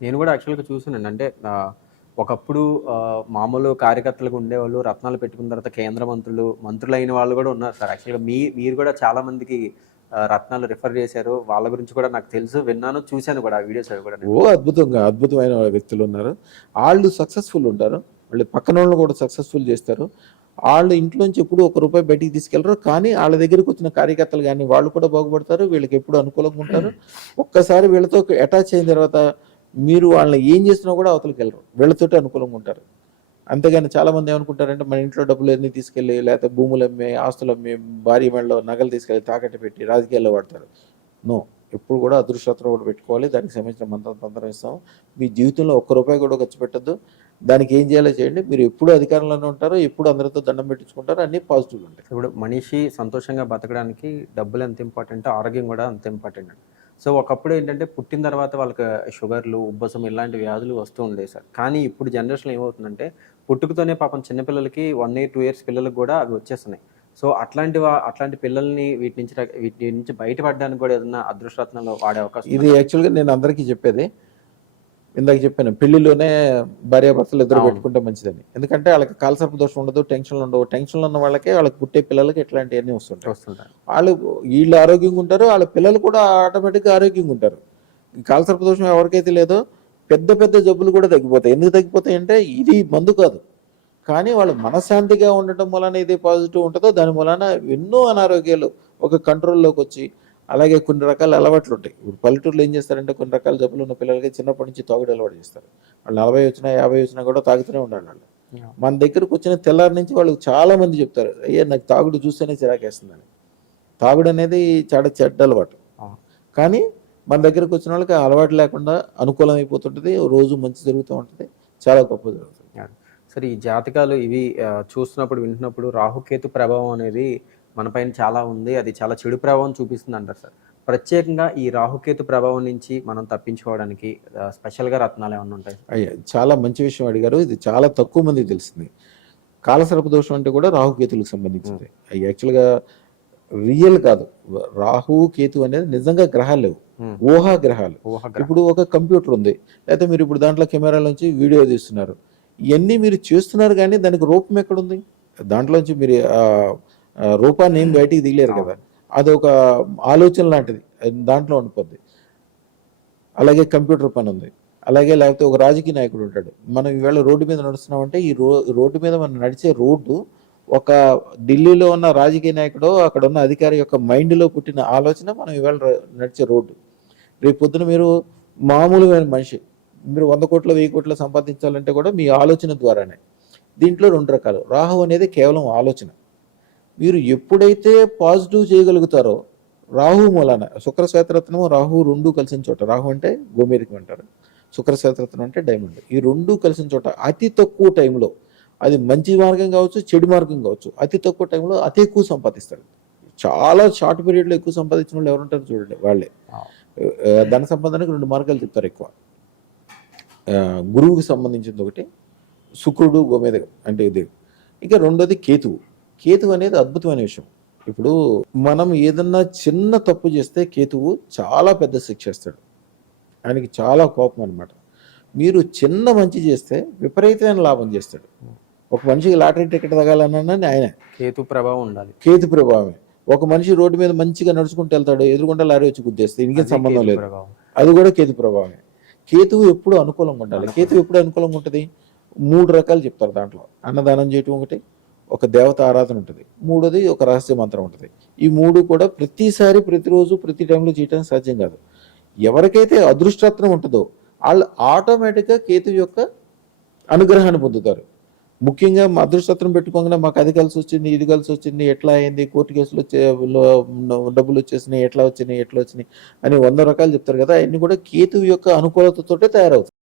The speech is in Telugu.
నేను కూడా యాక్చువల్‌గా చూసానండి. అంటే ఒకప్పుడు మామూలు కార్యకర్తలుగా ఉండేవాళ్ళు. రత్నాలు పెట్టుకున్న తర్వాత కేంద్ర మంత్రులు, మంత్రులైన వాళ్ళు కూడా ఉన్నారు సార్. యాక్చువల్‌గా మీరు కూడా చాలా మందికి రత్నాలు రిఫర్ చేశారు. వాళ్ళ గురించి కూడా నాకు తెలుసు. విన్నాను, చూసాను కూడా ఆ వీడియోస్ అవి కూడా నేను. అద్భుతమైన వ్యక్తులు ఉన్నారు. వాళ్ళు సక్సెస్ఫుల్ ఉంటారు. వాళ్ళు పక్కనోళ్ళని కూడా సక్సెస్ఫుల్ చేస్తారు. వాళ్ళు ఇంట్లోంచి ఎప్పుడు ₹1 బయటికి తీసుకెళ్లరు. కానీ వాళ్ళ దగ్గరికి వచ్చిన కార్యకర్తలు గాని వాళ్ళు కూడా బాగుపడతారు. వీళ్ళకి ఎప్పుడు అనుకూలంగా ఉంటారు. ఒక్కసారి వీళ్ళతో అటాచ్ అయిన తర్వాత మీరు వాళ్ళని ఏం చేసినా కూడా అవతలకెళ్ళరు. వీళ్ళతోటి అనుకూలంగా ఉంటారు. అంతేగాని చాలా మంది ఏమనుకుంటారంటే మన ఇంట్లో డబ్బులన్నీ తీసుకెళ్ళి, లేకపోతే భూములు అమ్మి, ఆస్తులు అమ్మి, భార్య మెడలో నగలు తీసుకెళ్ళి తాకట్టు పెట్టి రాజకీయాల్లో వాడతారు. నో, ఎప్పుడు కూడా అదృష్టత్రం కూడా పెట్టుకోవాలి. దానికి సంబంధించిన మంత్రం ఇస్తాం. మీ జీవితంలో ₹1 కూడా ఖర్చు పెట్టద్దు. దానికి ఏం చేయాలో చేయండి. మీరు ఎప్పుడు అధికారంలోనే ఉంటారో, ఎప్పుడు అందరితో దండం పెట్టించుకుంటారో అన్ని పాజిటివ్ ఉంటాయి. ఇప్పుడు మనిషి సంతోషంగా బతకడానికి డబ్బులు ఎంత ఇంపార్టెంట్, ఆరోగ్యం కూడా అంత ఇంపార్టెంట్ అండి. సో ఒకప్పుడు ఏంటంటే పుట్టిన తర్వాత వాళ్ళకి షుగర్లు, ఉబ్బసం ఇలాంటి వ్యాధులు వస్తూ ఉండేవి సార్. కానీ ఇప్పుడు జనరేషన్‌లో ఏమవుతుందంటే పుట్టుకతోనే పాపం చిన్న పిల్లలకి 1 ఇయర్, 2 ఇయర్స్ పిల్లలకి కూడా అవి వచ్చేస్తున్నాయి. సో అట్లాంటి పిల్లల్ని వీటి నుంచి బయటపడడానికి కూడా ఏదన్నా అదృష్టరత్నాలు వాడే అవకాశం ఇది యాక్చువల్‌గా నేను అందరికీ చెప్పేది. ఇందాక చెప్పాను, పెళ్లిలోనే భార్యాభర్తలు ఇద్దరు పెట్టుకుంటే మంచిదని. ఎందుకంటే వాళ్ళకి కాలసర్ప దోషం ఉండదు, టెన్షన్లు ఉండవు. టెన్షన్లు ఉన్న వాళ్ళకి, వాళ్ళకి పుట్టే పిల్లలకి ఇట్లాంటివన్నీ వస్తుంటాయి. వీళ్ళు ఆరోగ్యంగా ఉంటారు, వాళ్ళ పిల్లలు కూడా ఆటోమేటిక్గా ఆరోగ్యంగా ఉంటారు. ఈ కాలసర్ప దోషం ఎవరికైతే లేదో పెద్ద పెద్ద జబ్బులు కూడా తగ్గిపోతాయి. ఎందుకు తగ్గిపోతాయి అంటే ఇది మందు కాదు, కానీ వాళ్ళు మనశ్శాంతిగా ఉండటం వలన ఇది పాజిటివ్ ఉంటుందో దాని వలన ఎన్నో అనారోగ్యాలు ఒక కంట్రోల్లోకి వచ్చి, అలాగే కొన్ని రకాల అలవాట్లు ఉంటాయి. ఇప్పుడు పల్లెటూరులో ఏం చేస్తారంటే కొన్ని రకాల జబ్బులు ఉన్న పిల్లలకి చిన్నప్పటి నుంచి తాగుడు అలవాటు చేస్తారు. వాళ్ళు 40 వచ్చినా 50 వచ్చినా కూడా తాగుతూనే ఉండాలి వాళ్ళు. మన దగ్గరకు వచ్చిన తెల్లారి నుంచి వాళ్ళు చాలా మంది చెప్తారు, అయ్యా నాకు తాగుడు చూస్తేనే చిరాకేస్తుందని. తాగుడు అనేది చాలా చెడ్డ అలవాటు. కానీ మన దగ్గరకు వచ్చిన వాళ్ళకి అలవాటు లేకుండా అనుకూలం అయిపోతుంటుంది. రోజు మంచి జరుగుతూ ఉంటుంది, చాలా గొప్ప జరుగుతుంది. సరే, ఈ జాతకాలు ఇవి చూస్తున్నప్పుడు, వింటున్నప్పుడు రాహుకేతు ప్రభావం అనేది మన పైన చాలా ఉంది. అది చాలా చెడు ప్రభావం చూపిస్తుంది అంటారు సార్. ప్రత్యేకంగా ఈ రాహుకేతు ప్రభావం నుంచి మనం తప్పించుకోవడానికి స్పెషల్‌గా రత్నాలు ఏమన్నా ఉంటాయి? అయ్యా, చాలా మంచి విషయం అడిగారు. ఇది చాలా తక్కువ మందికి తెలిసింది. కాలసర్ప దోషం అంటే కూడా రాహుకేతులకు సంబంధించింది. అవి యాక్చువల్గా రియల్ కాదు. రాహు కేతు అనేది నిజంగా గ్రహాలు లేవు, ఊహా గ్రహాలు. ఇప్పుడు ఒక కంప్యూటర్ ఉంది, లేకపోతే మీరు ఇప్పుడు దాంట్లో కెమెరాలోంచి వీడియో తీస్తున్నారు. ఇవన్నీ మీరు చేస్తున్నారు, కానీ దానికి రూపం ఎక్కడుంది? దాంట్లోంచి మీరు రూపాన్ని ఏం బయటికి దిగలేరు కదా. అదొక ఆలోచన లాంటిది, దాంట్లో ఉండిపోద్ది. అలాగే కంప్యూటర్ పని ఉంది. అలాగే లేకపోతే ఒక రాజకీయ నాయకుడు ఉంటాడు. మనం ఈవేళ రోడ్డు మీద నడుస్తున్నామంటే ఈ రోడ్డు మీద మనం నడిచే రోడ్డు ఒక ఢిల్లీలో ఉన్న రాజకీయ నాయకుడు, అక్కడ ఉన్న అధికారి యొక్క మైండ్లో పుట్టిన ఆలోచన మనం ఈవేళ నడిచే రోడ్డు. రేపు పొద్దున మీరు మామూలుమైన మనిషి, మీరు 100 కోట్లు 1000 కోట్లు సంపాదించాలంటే కూడా మీ ఆలోచన ద్వారానే. దీంట్లో 2 రకాలు. రాహు అనేది కేవలం ఆలోచన. మీరు ఎప్పుడైతే పాజిటివ్ చేయగలుగుతారో రాహు మూలాన, శుక్రశ్వేతరత్నము రాహు 2 కలిసిన చోట, రాహు అంటే గోమేధికం అంటారు, శుక్రశ్వేతరత్నం అంటే డైమండ్, ఈ 2 కలిసిన చోట అతి తక్కువ టైంలో, అది మంచి మార్గం కావచ్చు, చెడు మార్గం కావచ్చు, అతి తక్కువ టైంలో అతి ఎక్కువ సంపాదిస్తాడు. చాలా షార్ట్ పీరియడ్లో ఎక్కువ సంపాదించిన వాళ్ళు ఎవరుంటారు చూడండి, వాళ్ళే. ధన సంపాదనకు 2 మార్గాలు చెప్తారు ఎక్కువ. గురువుకి సంబంధించింది ఒకటి, శుక్రుడు గోమేధికం అంటే ఇది. ఇక రెండోది కేతువు. కేతువు అనేది అద్భుతమైన విషయం. ఇప్పుడు మనం ఏదన్నా చిన్న తప్పు చేస్తే కేతువు చాలా పెద్ద శిక్ష ఇస్తాడు. ఆయనకి చాలా కోపం అనమాట. మీరు చిన్న మంచి చేస్తే విపరీతమైన లాభం చేస్తాడు. ఒక మనిషికి లాటరీ టికెట్ తగాలన్నా ఆయన కేతు ప్రభావం ఉండాలి. కేతు ప్రభావమే. ఒక మనిషి రోడ్డు మీద మంచిగా నడుచుకుంటూ వెళ్తాడు, ఎదురుగుండా లారీ వచ్చి గుద్దేస్తే ఇంకేం సంబంధం లేదు, అది కూడా కేతు ప్రభావమే. కేతువు ఎప్పుడు అనుకూలంగా ఉండాలి. కేతువు ఎప్పుడు అనుకూలంగా ఉంటుంది? 3 రకాలు చెప్తారు దాంట్లో. అన్నదానం చేయటం ఒకటి, ఒక దేవత ఆరాధన ఉంటుంది, మూడోది ఒక రహస్య మంత్రం ఉంటుంది. ఈ 3 కూడా ప్రతిసారి ప్రతిరోజు ప్రతి టైంలో చేయడానికి సాధ్యం కాదు. ఎవరికైతే అదృష్టరత్నం ఉంటుందో వాళ్ళు ఆటోమేటిక్గా కేతు యొక్క అనుగ్రహాన్ని పొందుతారు. ముఖ్యంగా మా అదృష్టరత్నం పెట్టుకోగానే మాకు అది కలిసి వచ్చింది, ఇది కలిసి వచ్చింది, ఎట్లా అయింది, కోర్టు కేసులు డబ్బులు వచ్చేసినాయి, ఎట్లా వచ్చినాయి అని 100 రకాలు చెప్తారు కదా. అన్ని కూడా కేతువు యొక్క అనుకూలతతోటే తయారవుతాయి.